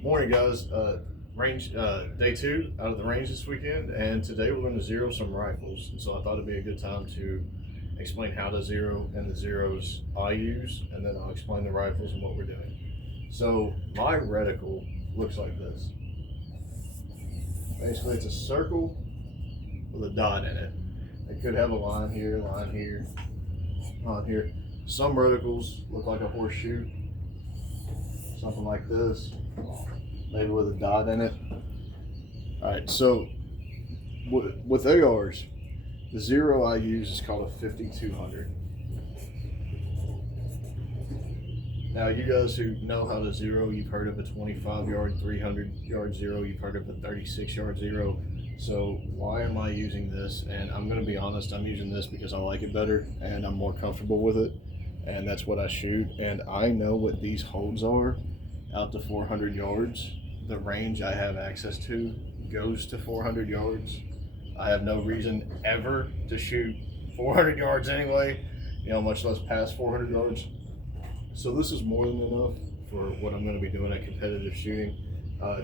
Morning, guys. Range day 2 out of the range this weekend, and today we're going to zero some rifles. And so I thought it'd be a good time to explain how to zero and the zeros I use, and then I'll explain the rifles and what we're doing. So my reticle looks like this. Basically, it's a circle with a dot in it. It could have a line here, line here, line here. Some reticles look like a horseshoe, something like this, maybe with a dot in it. All right, so with ARs, the zero I use is called a 5200. Now, you guys who know how to zero, you've heard of a 25-yard, 300-yard zero, you've heard of a 36-yard zero. So why am I using this? And I'm going to be honest, I'm using this because I like it better and I'm more comfortable with it. And that's what I shoot. And I know what these holds are out to 400 yards. The range I have access to goes to 400 yards. I have no reason ever to shoot 400 yards anyway, much less past 400 yards. So this is more than enough for what I'm going to be doing at competitive shooting.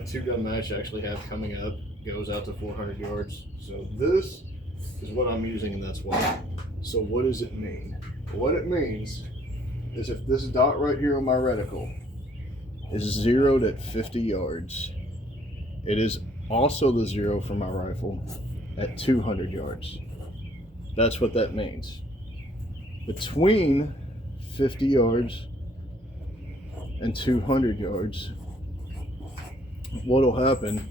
Two-gun match I actually have coming up goes out to 400 yards. So this is what I'm using, and that's why. So what does it mean? What it means is if this dot right here on my reticle is zeroed at 50 yards, it is also the zero for my rifle at 200 yards. That's what that means. Between 50 yards and 200 yards, what will happen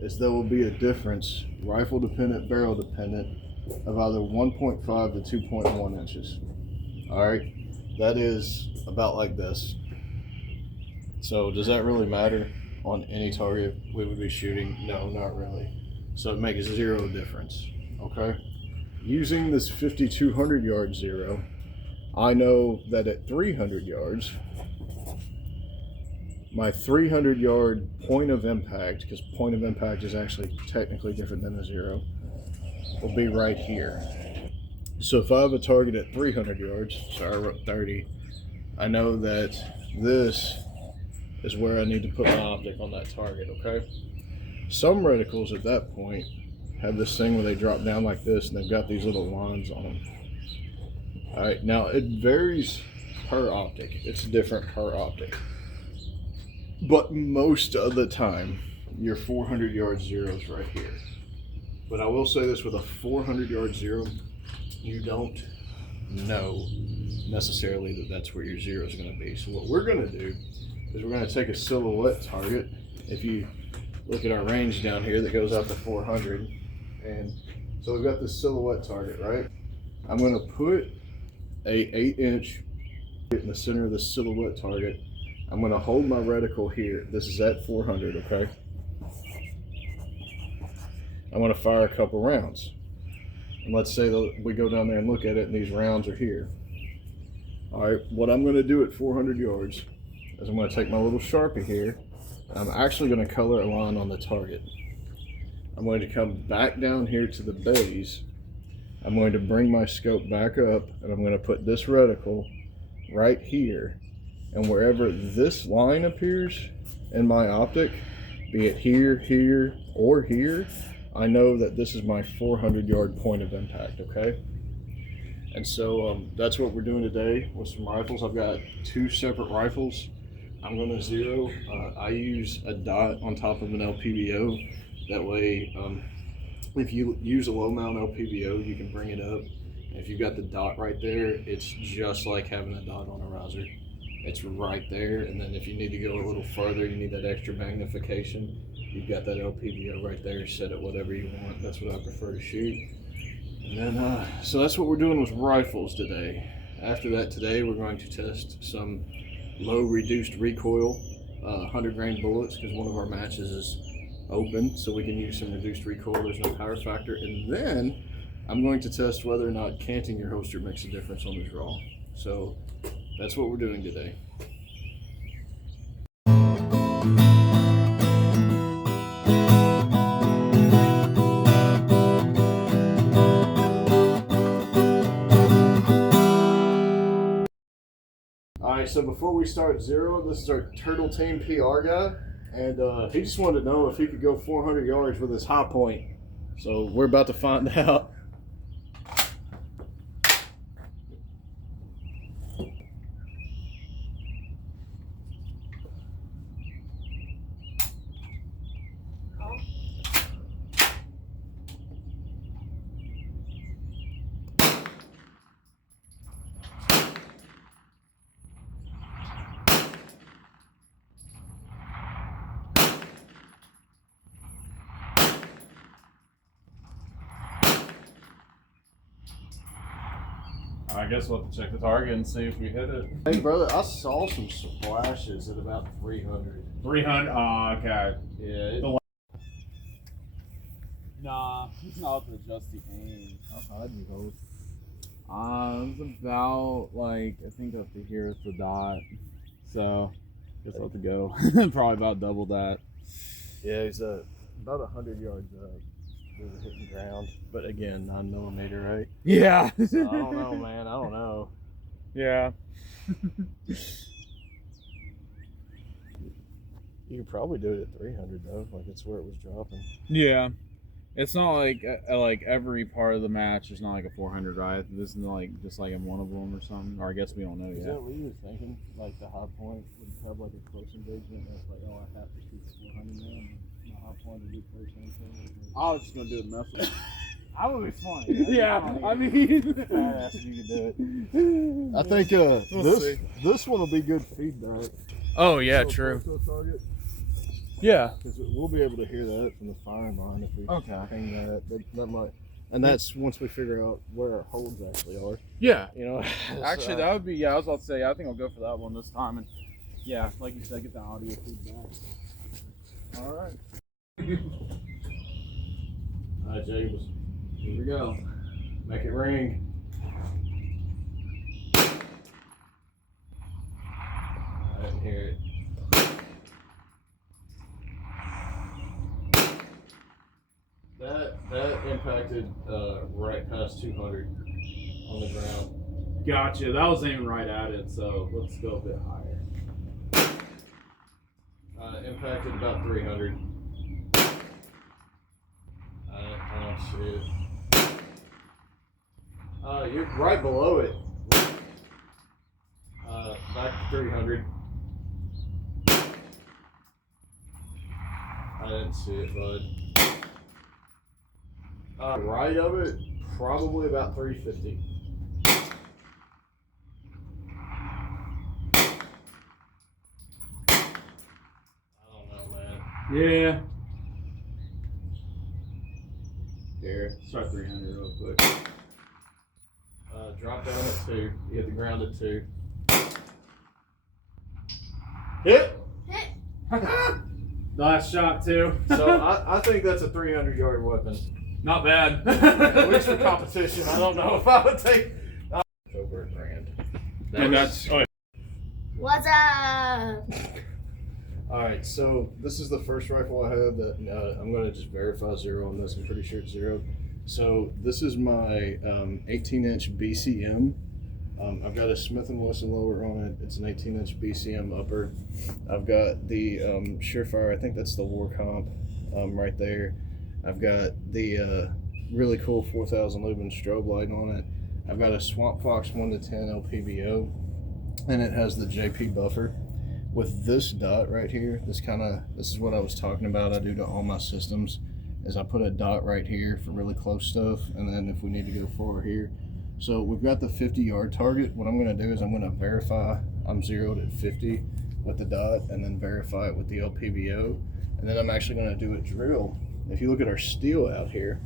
is there will be a difference, rifle dependent, barrel dependent, of either 1.5 to 2.1 inches. All right, that is about like this. So does that really matter on any target we would be shooting? No, not really. So it makes zero difference, okay? Using this 5,200 yard zero, I know that at 300 yards, my 300 yard point of impact, because point of impact is actually technically different than a zero, will be right here. So if I have a target at 300 yards, so I wrote 30, I know that this is where I need to put my optic on that target, okay? Some reticles at that point have this thing where they drop down like this and they've got these little lines on them. All right, now it varies per optic. It's different per optic. But most of the time, your 400 yard zero is right here. But I will say this, with a 400 yard zero, you don't know necessarily that that's where your zero is going to be. So what we're going to do is we're going to take a silhouette target. If you look at our range down here that goes out to 400, and so we've got this silhouette target, right? I'm going to put a 8-inch in the center of the silhouette target. I'm going to hold my reticle here. This is at 400, okay? I'm going to fire a couple rounds. And let's say that we go down there and look at it and these rounds are here. All right, what I'm going to do at 400 yards is I'm going to take my little Sharpie here. I'm actually going to color a line on the target. I'm going to come back down here to the base. I'm going to bring my scope back up and I'm going to put this reticle right here. And wherever this line appears in my optic, be it here, here, or here, I know that this is my 400 yard point of impact, okay? And so that's what we're doing today with some rifles. I've got 2 separate rifles. I'm going to zero. I use a dot on top of an LPBO. That way, if you use a low mount LPBO, you can bring it up. If you've got the dot right there, it's just like having a dot on a riser. It's right there, and then if you need to go a little further, you need that extra magnification, you've got that LPBO right there, set it whatever you want. That's what I prefer to shoot. And then, so that's what we're doing with rifles today. After that, today we're going to test some low reduced recoil 100 grain bullets, because one of our matches is open, so we can use some reduced recoil. There's no power factor. And then I'm going to test whether or not canting your holster makes a difference on the draw. So that's what we're doing today. All right, so before we start zero, this is our Turtle Team PR guy. And he just wanted to know if he could go 400 yards with his high point. So we're about to find out. I guess we'll have to check the target and see if we hit it. Hey, brother, I saw some splashes at about 300. 300. Oh, okay. Yeah. Nah, I'll have to adjust the aim. How high do you hold? It's about like I think up to here with the dot. So guess I'll have to go. Probably about double that. Yeah, he's about 100 yards up. They're hitting ground, but again, 9mm, right? Yeah. So I don't know, man. I don't know. Yeah. You could probably do it at 300 though. Like it's where it was dropping. Yeah. It's not like every part of the match is not like a 400, right? This is like just like in one of them or something. Or I guess we don't know Is yet. that what you were thinking? Like the high point would have like a close engagement. And it's like, oh, I have to shoot the 400 now. My high point would be close engagement. I was just gonna do it message. I would be funny. Yeah, I mean, I asked if you could do it. I think this one will be good feedback. oh yeah, So true. close to target. Yeah. Because we'll be able to hear that from the firing line if we hang that. That might, and that's once we figure out where our holds actually are. Yeah. You know, Actually, that would be, yeah, I was about to say, I think I'll go for that one this time. And yeah, like you said, get the audio feedback. All right. All right, Jacobs. Here we go. Make it ring. I didn't hear it. That impacted right past 200 on the ground. Gotcha. That was aiming right at it, so let's go a bit higher. Impacted about 300. I don't see it. You're right below it. Back to 300. I didn't see it, bud. Right of it, probably about 350. I don't know, man. Yeah. Here, Start 300 real quick. drop down at 2. You hit the ground at 2. Hit! Last shot, too. So I think that's a 300-yard weapon. Not bad. At least for competition. I don't know if I would take over $1,000. And that's What's up? All right, so this is the first rifle I have that I'm going to just verify zero on this. I'm pretty sure it's zero. So this is my 18-inch BCM. I've got a Smith & Wesson lower on it. It's an 18-inch BCM upper. I've got the Surefire, I think that's the War Comp right there. I've got the really cool 4000 lumen strobe light on it. I've got a Swamp Fox 1-10 LPBO, and it has the JP buffer. With this dot right here, this is what I was talking about. I do to all my systems, is I put a dot right here for really close stuff, and then if we need to go forward here. So we've got the 50-yard target. What I'm going to do is I'm going to verify I'm zeroed at 50 with the dot, and then verify it with the LPBO, and then I'm actually going to do a drill. If you look at our steel out here,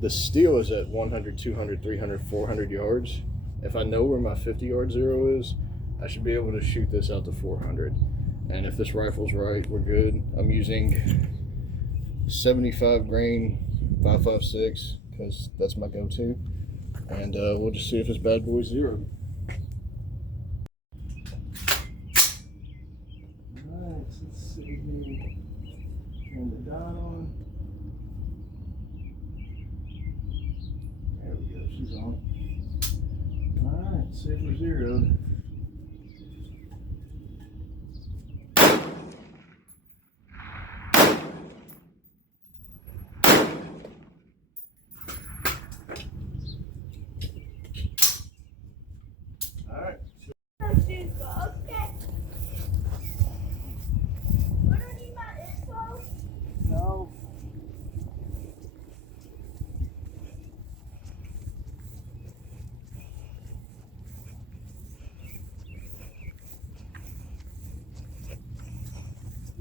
the steel is at 100, 200, 300, 400 yards. If I know where my 50-yard zero is, I should be able to shoot this out to 400. And if this rifle's right, we're good. I'm using 75 grain 5.56 because that's my go-to. And we'll just see if this bad boy's zeroed. Alright, so let's see here. Turn the dot on. There we go, she's on. Alright, see if we're zeroed.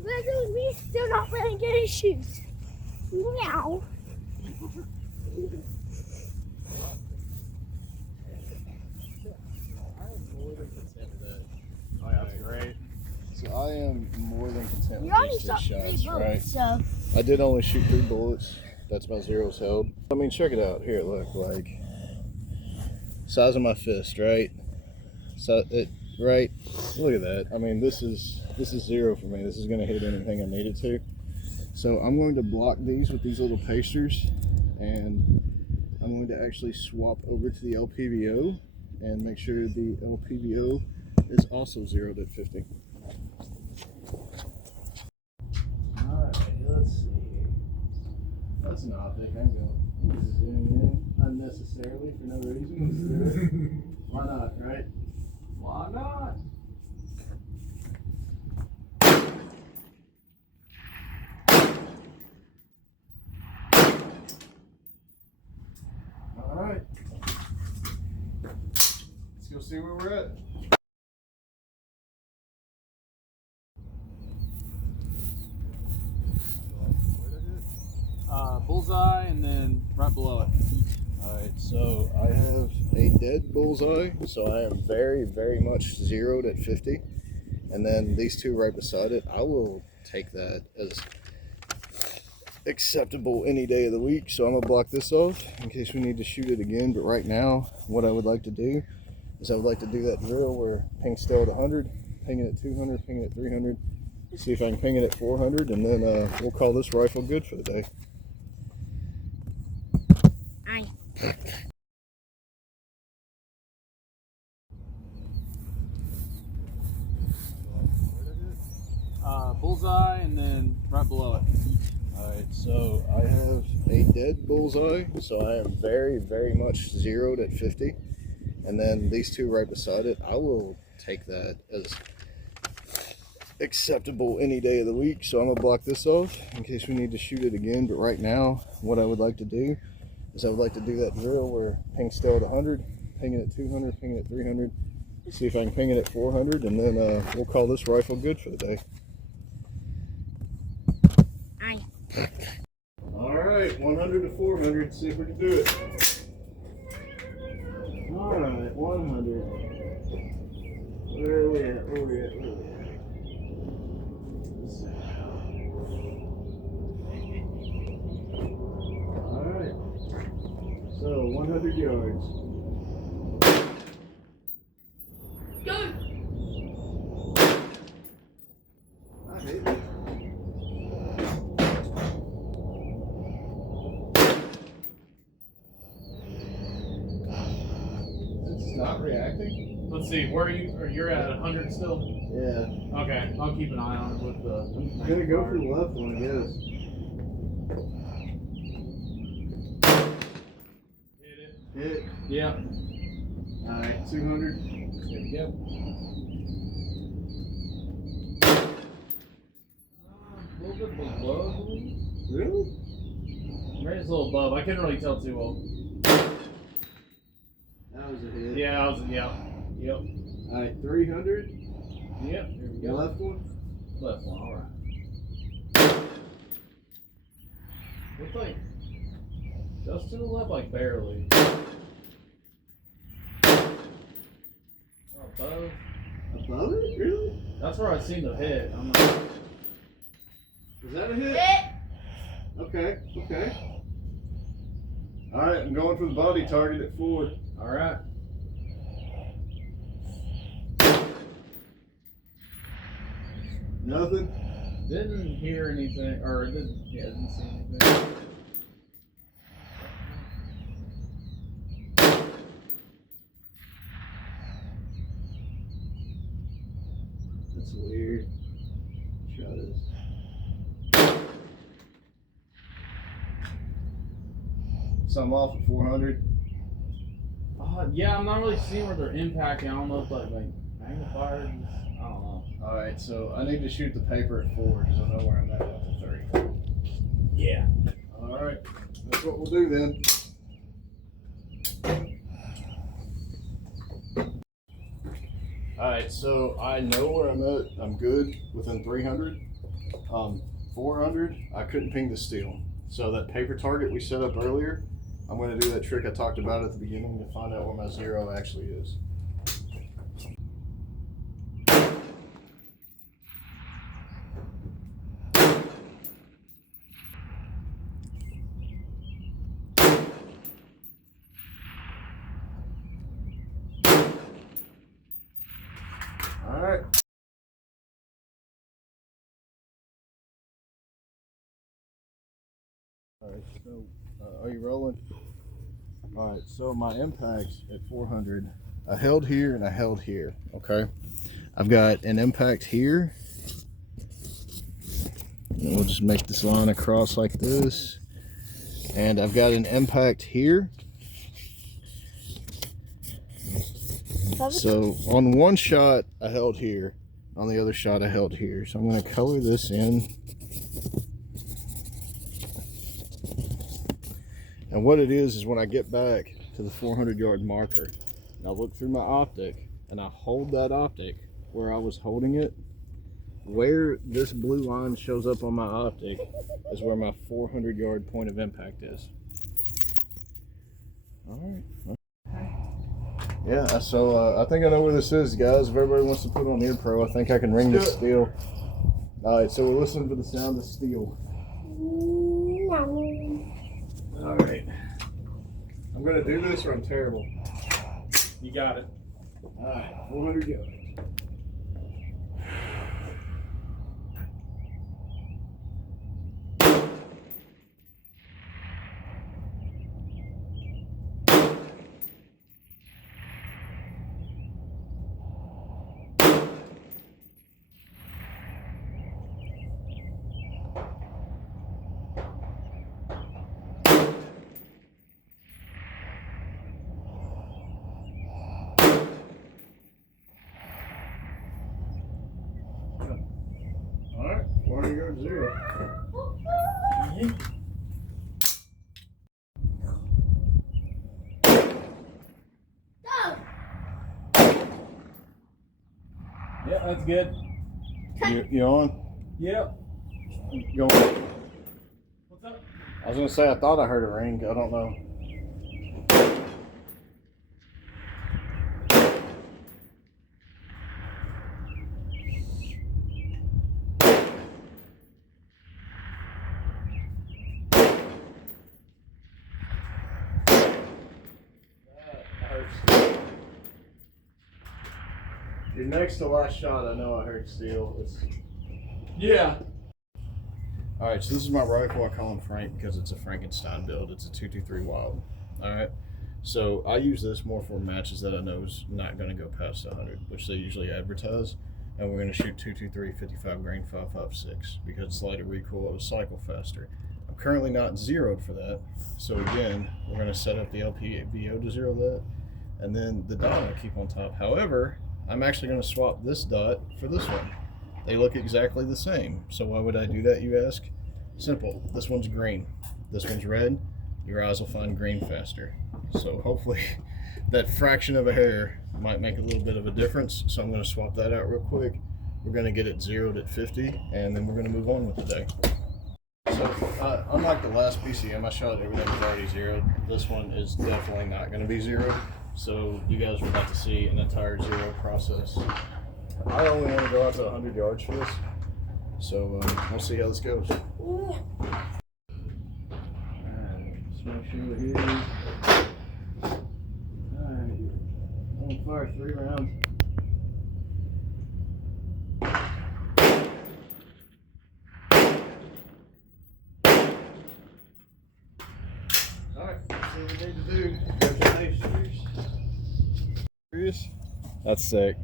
We still not wearing any shoes. Meow. Oh, yeah, that's great. So I am more than content You with already these shot 3 shots, right? bullets, so I did only shoot 3 bullets. That's my zeros held. I mean, check it out. Here, look, like size of my fist, right? So it, right? Look at that. I mean, this is 0 for me. This is gonna hit anything I need it to. So I'm going to block these with these little pasters, and I'm going to actually swap over to the LPVO and make sure the LPVO is also zeroed at 50. Alright, let's see. That's an optic. I'm going to zoom in unnecessarily for no reason. Let's do it. Why not, right? Why not? Alright. Let's go see where we're at. Bullseye, and then right below it. Alright, so I have a dead bullseye, so I am very much zeroed at 50. And then these two right beside it, I will take that as acceptable any day of the week. So I'm gonna block this off in case we need to shoot it again. But right now, what I would like to do is I would like to do that drill where ping's still at 100, ping it at 200, ping it at 300, see if I can ping it at 400, and then we'll call this rifle good for the day. Aye. Bullseye, and then right below it. Alright, so I have a dead bullseye, so I am very much zeroed at 50. And then these two right beside it, I will take that as acceptable any day of the week. So I'm gonna block this off in case we need to shoot it again. But right now, what I would like to do is I would like to do that drill where ping's still at 100, ping it at 200, ping it at 300, see if I can ping it at 400, and then we'll call this rifle good for the day. Aye. Alright, 100 to 400, see if we can do it. Alright, 100. Where are we at? Where are we at? Where are we at? Let's see. Alright. So, 100 yards. Go. I hit it. It's not reacting? Let's see, where are you? Or you're at 100 still? Yeah. Okay, I'll keep an eye on it with the. I'm gonna go for the left one, I guess. Hit it. Hit. Yeah. Alright, 200. There we go. A little bit above, I believe. Really? Right, it's a little above. I couldn't really tell too well. That was a hit. Yeah, I was. Yeah. Yep. Alright, 300. Yep. Here we The go. left one. Left one. All right. Looks like just to the left, like barely. Or above. Above it? Really? That's where I seen the hit. I'm not. Is that a hit? Hit. Okay, okay. Alright, I'm going for the body target at 4. All right. Nothing? Didn't hear anything, or didn't. Yeah, didn't see anything. That's weird. Try this. So I'm off at 400. Yeah, I'm not really seeing where they're impacting. I don't know if like magnifiers. I don't know. Alright, so I need to shoot the paper at 4 because I know where I'm at with the 30. Yeah. Alright, that's what we'll do then. Alright, so I know where I'm at. I'm good within 300. 400, I couldn't ping the steel. So that paper target we set up earlier, I'm going to do that trick I talked about at the beginning to find out where my 0 actually is. All right. All right, so are you rolling? All right, so my impacts at 400, I held here and I held here, okay? I've got an impact here. And we'll just make this line across like this. And I've got an impact here. So on one shot, I held here. On the other shot, I held here. So I'm going to color this in. And what it is when I get back to the 400-yard marker, and I look through my optic, and I hold that optic where I was holding it. Where this blue line shows up on my optic is where my 400-yard point of impact is. All right. Yeah, so I think I know where this is, guys. If everybody wants to put on ear pro, I think I can ring this steel. All right, so we're listening for the sound of steel. All right. I'm going to do this or I'm terrible. You got it. All right, 400 yards. All right, 400 yards 0. Yeah, that's good. You on? Yep. Go. What's up? I was gonna say I thought I heard a ring. I don't know. Your next to last shot, I know I heard steel. Yeah. All right, so this is my rifle. I call him Frank because it's a Frankenstein build. It's a 223 Wild. All right, so I use this more for matches that I know is not going to go past 100, which they usually advertise. And we're going to shoot 223 55 grain 5.56 because it's lighter recoil, it'll cycle faster. I'm currently not zeroed for that, so again, we're going to set up the LPVO to zero that, and then the dot I keep on top. However, I'm actually going to swap this dot for this one. They look exactly the same. So why would I do that, you ask? Simple. This one's green. This one's red. Your eyes will find green faster. So hopefully that fraction of a hair might make a little bit of a difference. So I'm going to swap that out real quick. We're going to get it zeroed at 50, and then we're going to move on with the day. So unlike the last PCM I shot, everything was already zeroed. This one is definitely not going to be zeroed. So you guys are about to see an entire zero process. I only want to go out to 100 yards for this, so we'll see how this goes. Alright, just make sure we're here. Alright, on fire 3 rounds. Alright, let's see what we need to do. Grab your knife, serious? That's sick.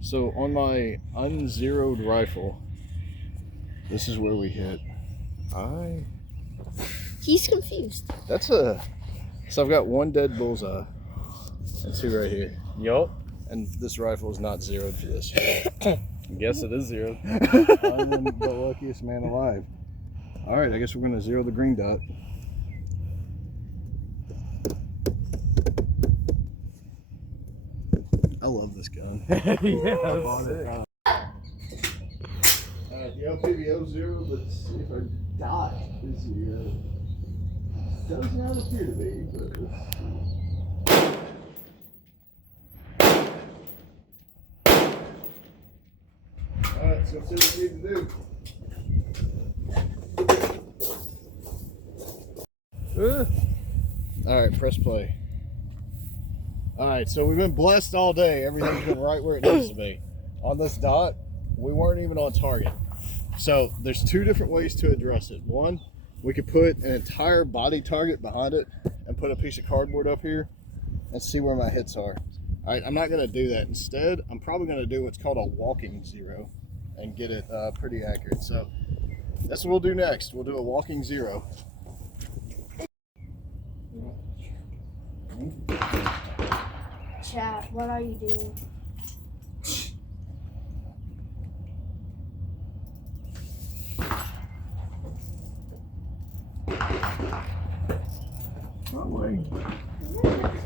So on my unzeroed rifle, this is where we hit. He's confused. So I've got 1 dead bullseye and 2 right here. Yup. And this rifle is not zeroed for this. Guess it is zeroed. I'm the luckiest man alive. All right, I guess we're gonna zero the green dot. I love this gun. Yeah, I bought it. Alright, the LPVO 0, but let's see if our dot is 0. Does not appear to be, but let's see. Alright, let's go see what we need to do. Alright, press play. Alright, so we've been blessed all day. Everything's been right where it needs to be. On this dot, we weren't even on target. So there's two different ways to address it. One, we could put an entire body target behind it and put a piece of cardboard up here and see where my hits are. Alright, I'm not going to do that. Instead, I'm probably going to do what's called a walking 0 and get it pretty accurate. So that's what we'll do next. We'll do a walking 0. Chat, what are you doing?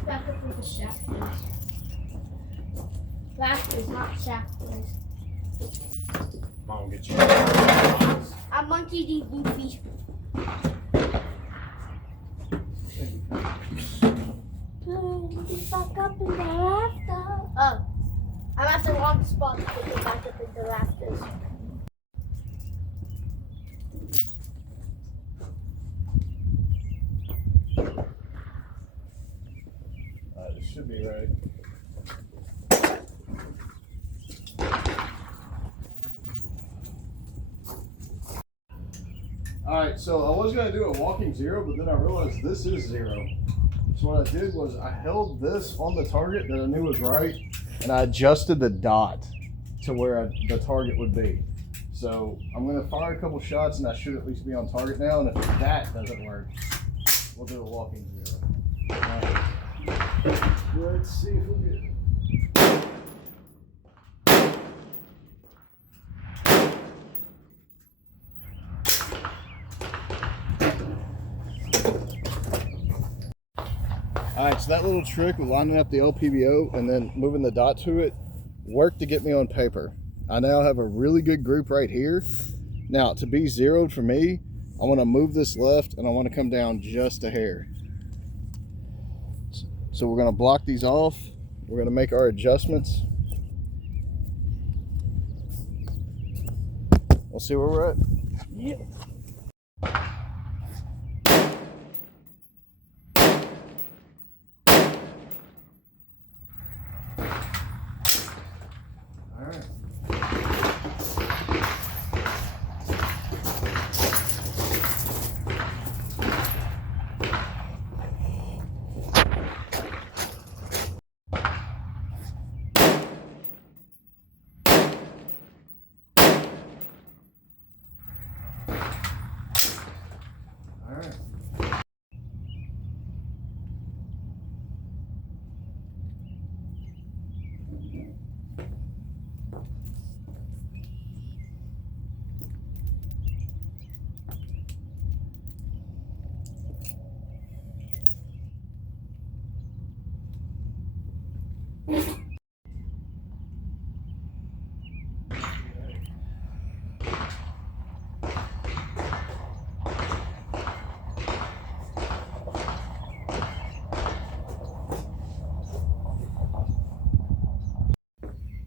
Back up with the shaft, please. Blasters, not shaft, please. Mom, get you. I'm Monkey D. Goofy. Back up in the rafters. Oh, I'm at the wrong spot to put it back up in the rafters. This should be right. Alright, so I was going to do a walking 0, but then I realized this is 0. So what I did was I held this on the target that I knew was right, and I adjusted the dot to where the target would be. So I'm going to fire a couple shots, and I should at least be on target now, and if that doesn't work, we'll do a walking 0. Alright. Let's see if we'll get it. Alright, so that little trick with lining up the LPVO and then moving the dot to it worked to get me on paper. I now have a really good group right here. Now, to be zeroed for me, I want to move this left and I want to come down just a hair. So we're going to block these off. We're going to make our adjustments. We'll see where we're at. Yeah.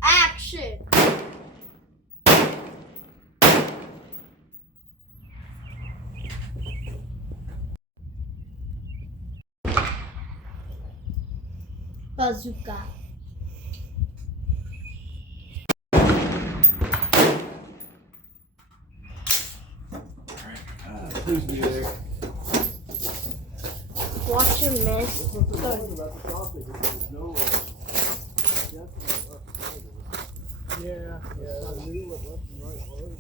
Action! Bazooka. Please be there. Watch your miss. Yeah, I knew what left and right was.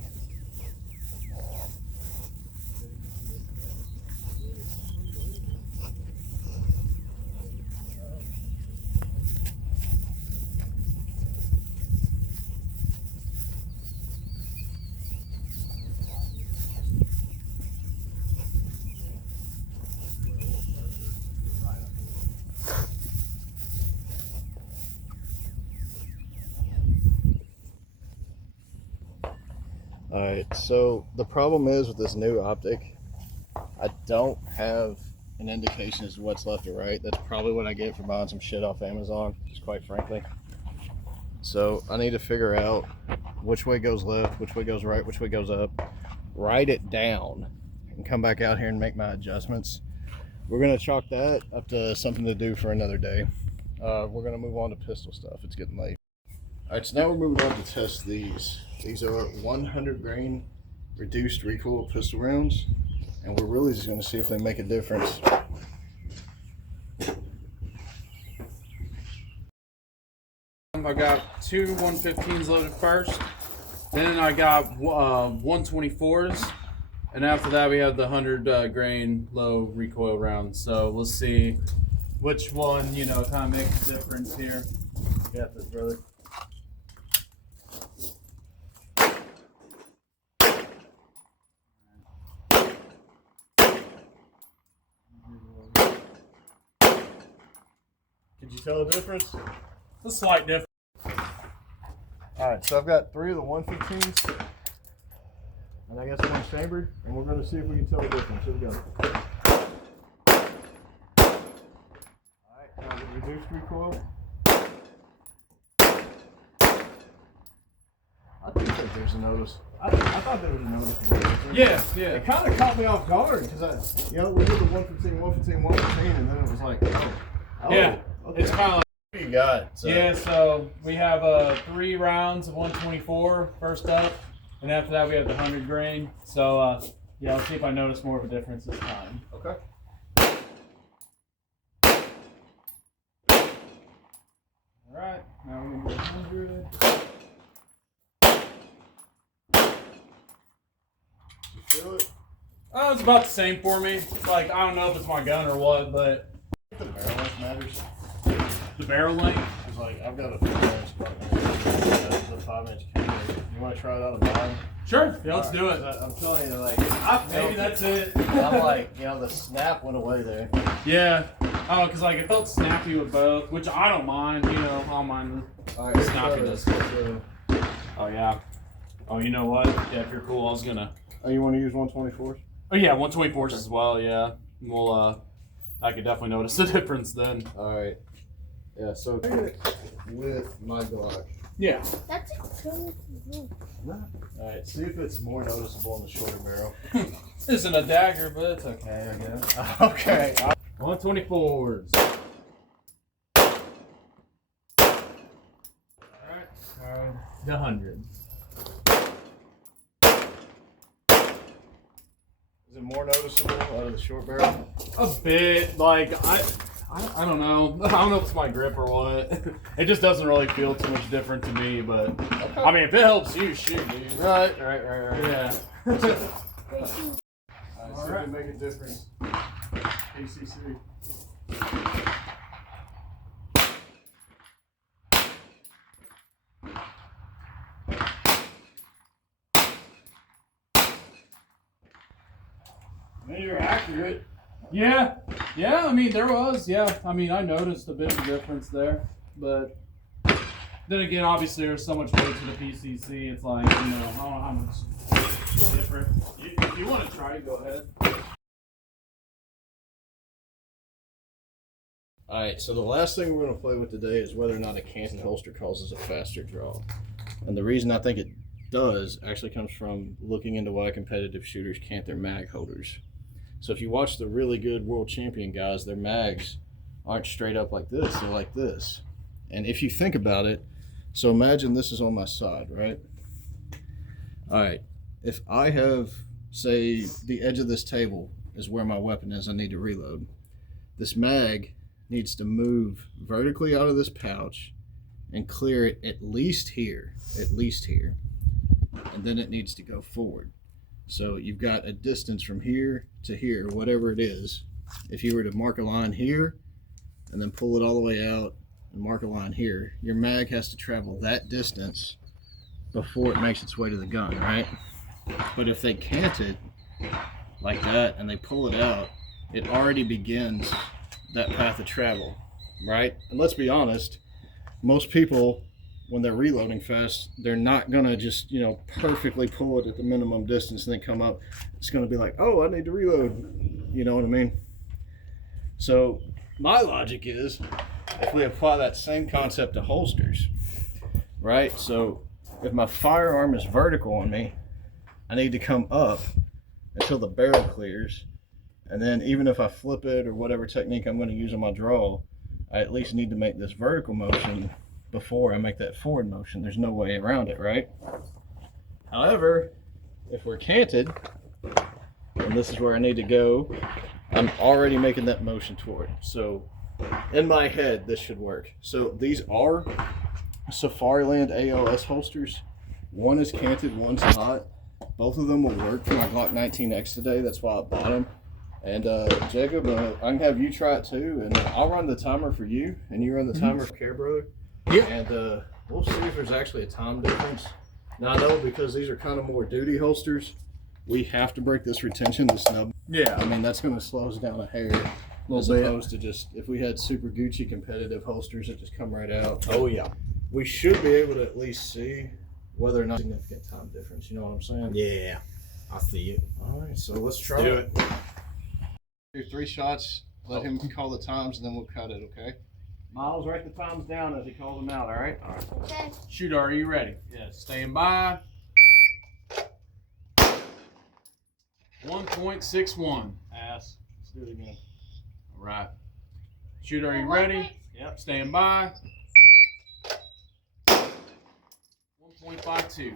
Alright, so the problem is with this new optic, I don't have an indication as to what's left or right. That's probably what I get for buying some shit off Amazon, just quite frankly. So I need to figure out which way goes left, which way goes right, which way goes up, write it down, and come back out here and make my adjustments. We're going to chalk that up to something to do for another day. We're going to move on to pistol stuff. It's getting late. Alright, so now we're moving on to test these. These are 100 grain reduced recoil pistol rounds, and we're really just going to see if they make a difference. I got two 115s loaded first, then I got 124s, and after that we have the 100 grain low recoil rounds. So let's see which one, you know, kind of makes a difference here. You got this, brother. Could you tell the difference? A slight difference. Alright, so I've got 3 of the 115s, and I guess one's chambered, and we're going to see if we can tell the difference. Here we go. Alright, now the reduced recoil. I do think there's a notice. I thought there was a noticeable difference. Yeah, yeah. It kind of caught me off guard, because we did the 115, 115, 115, and then it was like, oh. Yeah, Okay. it's kind of like, What do you got? So, yeah, so we have 3 rounds of 124 first up, and after that we have the 100 grain. So yeah, I'll see if I notice more of a difference this time. Okay. All right, now we're gonna do 100. You feel it? Oh, it's about the same for me. Like, I don't know if it's my gun or what, but The barrel length matters. the barrel length. It's like, I've got a 4-inch button. That's a 5-inch candle. You want to try it out of mine? Sure, yeah, let's do it. I'm telling you, like, Maybe that's it. I'm like, the snap went away there. Yeah. Oh, because like it felt snappy with both, which I don't mind. You know, I don't mind All right, the snappiness. so, Oh yeah. Oh, you know what? Yeah, if you're cool, I was gonna. oh, you want to use 124s? Oh yeah, 124s as well. Yeah. Well, I could definitely notice the difference then. All right. Yeah, so with my Glock. Yeah. That's a good move. All right, see if it's more noticeable in the shorter barrel. Isn't a dagger, but it's okay, I guess. Okay. 124s. Alright, the 100. Is it more noticeable out of the short barrel? A bit, like I don't know. I don't know if it's my grip or what. It just doesn't really feel too much different to me, but I mean, if it helps you, shoot, dude. Right. Yeah. Great shoes. All right, make a difference. ACC. Man, you're accurate. Yeah. Yeah, I mean, there was. Yeah. I mean, I noticed a bit of a difference there. But then again, obviously, there's so much weight to the PCC. It's like, you know, I don't know how much different. If you want to try it, go ahead. Alright, so the last thing we're going to play with today is whether or not a canting holster causes a faster draw. And the reason I think it does actually comes from looking into why competitive shooters cant their mag holders. So if you watch the really good world champion guys, their mags aren't straight up like this, they're like this. And if you think about it, so imagine this is on my side, right? Alright, if I have, say, the edge of this table is where my weapon is, I need to reload. This mag needs to move vertically out of this pouch and clear it at least here, and then it needs to go forward. So you've got a distance from here to here, whatever it is. If you were to mark a line here and then pull it all the way out and mark a line here, your mag has to travel that distance before it makes its way to the gun, right? But if they cant it like that and they pull it out, it already begins that path of travel, right? And let's be honest, most people when they're reloading fast, they're not gonna just, you know, perfectly pull it at the minimum distance and then come up. It's gonna be like, oh, I need to reload. You know what I mean? So my logic is, if we apply that same concept to holsters, right? So if my firearm is vertical on me, I need to come up until the barrel clears. And then even if I flip it or whatever technique I'm going to use on my draw, I at least need to make this vertical motion before I make that forward motion. There's no way around it, right? However, if we're canted, and this is where I need to go, I'm already making that motion toward. So in my head, this should work. So these are Safariland ALS holsters. One is canted, one's not. Both of them will work for my Glock 19X today. That's why I bought them. And Jacob, I can have you try it too, and I'll run the timer for you, and you run the timer for Care Brother. Yeah. And we'll see if there's actually a time difference. Now I know because these are kind of more duty holsters, we have to break this retention, the snub. Yeah. I mean, that's going to slow us down a hair. As opposed to just, if we had super Gucci competitive holsters that just come right out. Oh yeah. We should be able to at least see whether or not significant time difference. You know what I'm saying? Yeah. I see it. All right, so let's try Do it. Do 3 shots. Let him call the times, and then we'll cut it. Okay. Miles, write the times down as he calls them out. All right. All right. Okay. Shooter, are you ready? Yes. Stand by. 1.61. Pass. Let's do it again. All right. Shooter, are you ready? Yep. Stand by. 1.52.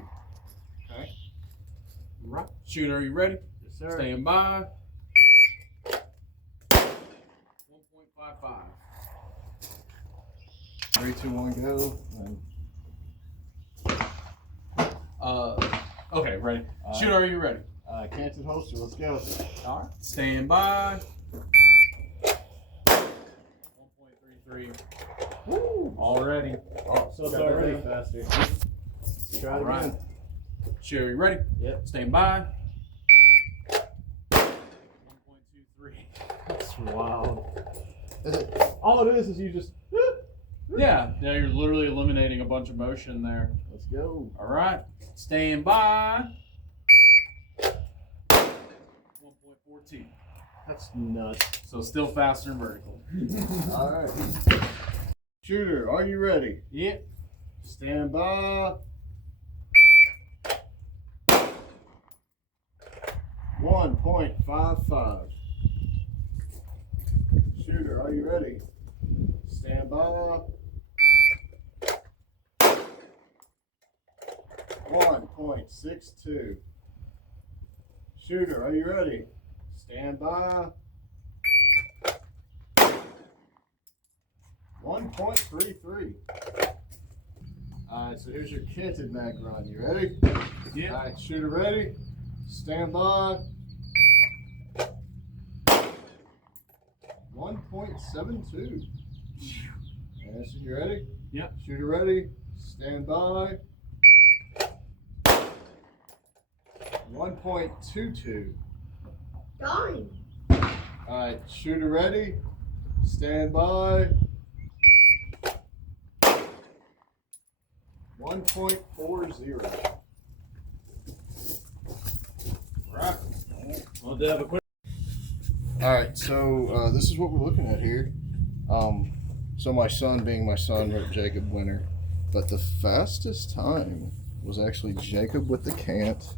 Okay. Right. Shooter, are you ready? Yes, sir. Stand by. 1.55. 3, 2, 1, go. And Okay, ready. Shooter, are you ready? canted holster. Let's go. All right. Stand by. 1.33. Woo. Already. Oh, so it's already faster. Try it All right. again. Shooter, are you ready? Yep. Stand by. 1.23. That's wild. All it is you just. Yeah, now you're literally eliminating a bunch of motion there. Let's go. All right, stand by. 1.14. That's nuts. So still faster and vertical. All right. Shooter, are you ready? Yep. Stand by. 1.55. Shooter, are you ready? Stand by. 1.62. Shooter, are you ready? Stand by. 1.33. Alright, so here's your canted mag run. You ready? Yeah. Alright, shooter ready? Stand by. 1.72. Yes, you ready? Yep. Shooter ready? Stand by. 1.22. Going. Alright, shooter ready? Stand by. 1.40. Right. Well, to have a quick. Alright, so this is what we're looking at here. So my son, being my son, wrote Jacob winner. But the fastest time was actually Jacob with the cant.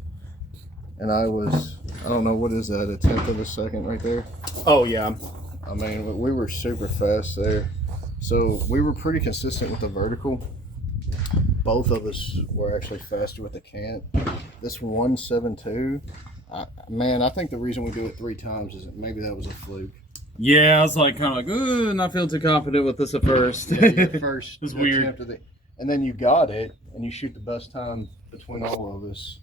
And I don't know, what is that, 1/10 of a second right there? Oh yeah. I mean, we were super fast there. So we were pretty consistent with the vertical. Both of us were actually faster with the cant. This 1.72, man, I think the reason we do it 3 times is that maybe that was a fluke. Yeah, I was like kind of like, ooh, not feeling too confident with this at first. Yeah, your first It's weird. attempt of and then you got it, and you shoot the best time between all of us,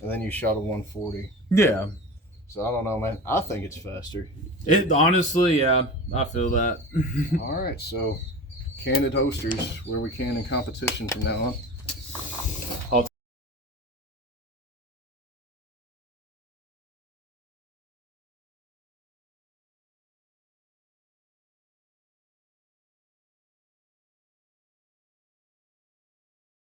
and then you shot a 140. Yeah. So I don't know, man. I think it's faster. It honestly, yeah, I feel that. All right, so candid holsters where we can in competition from now on.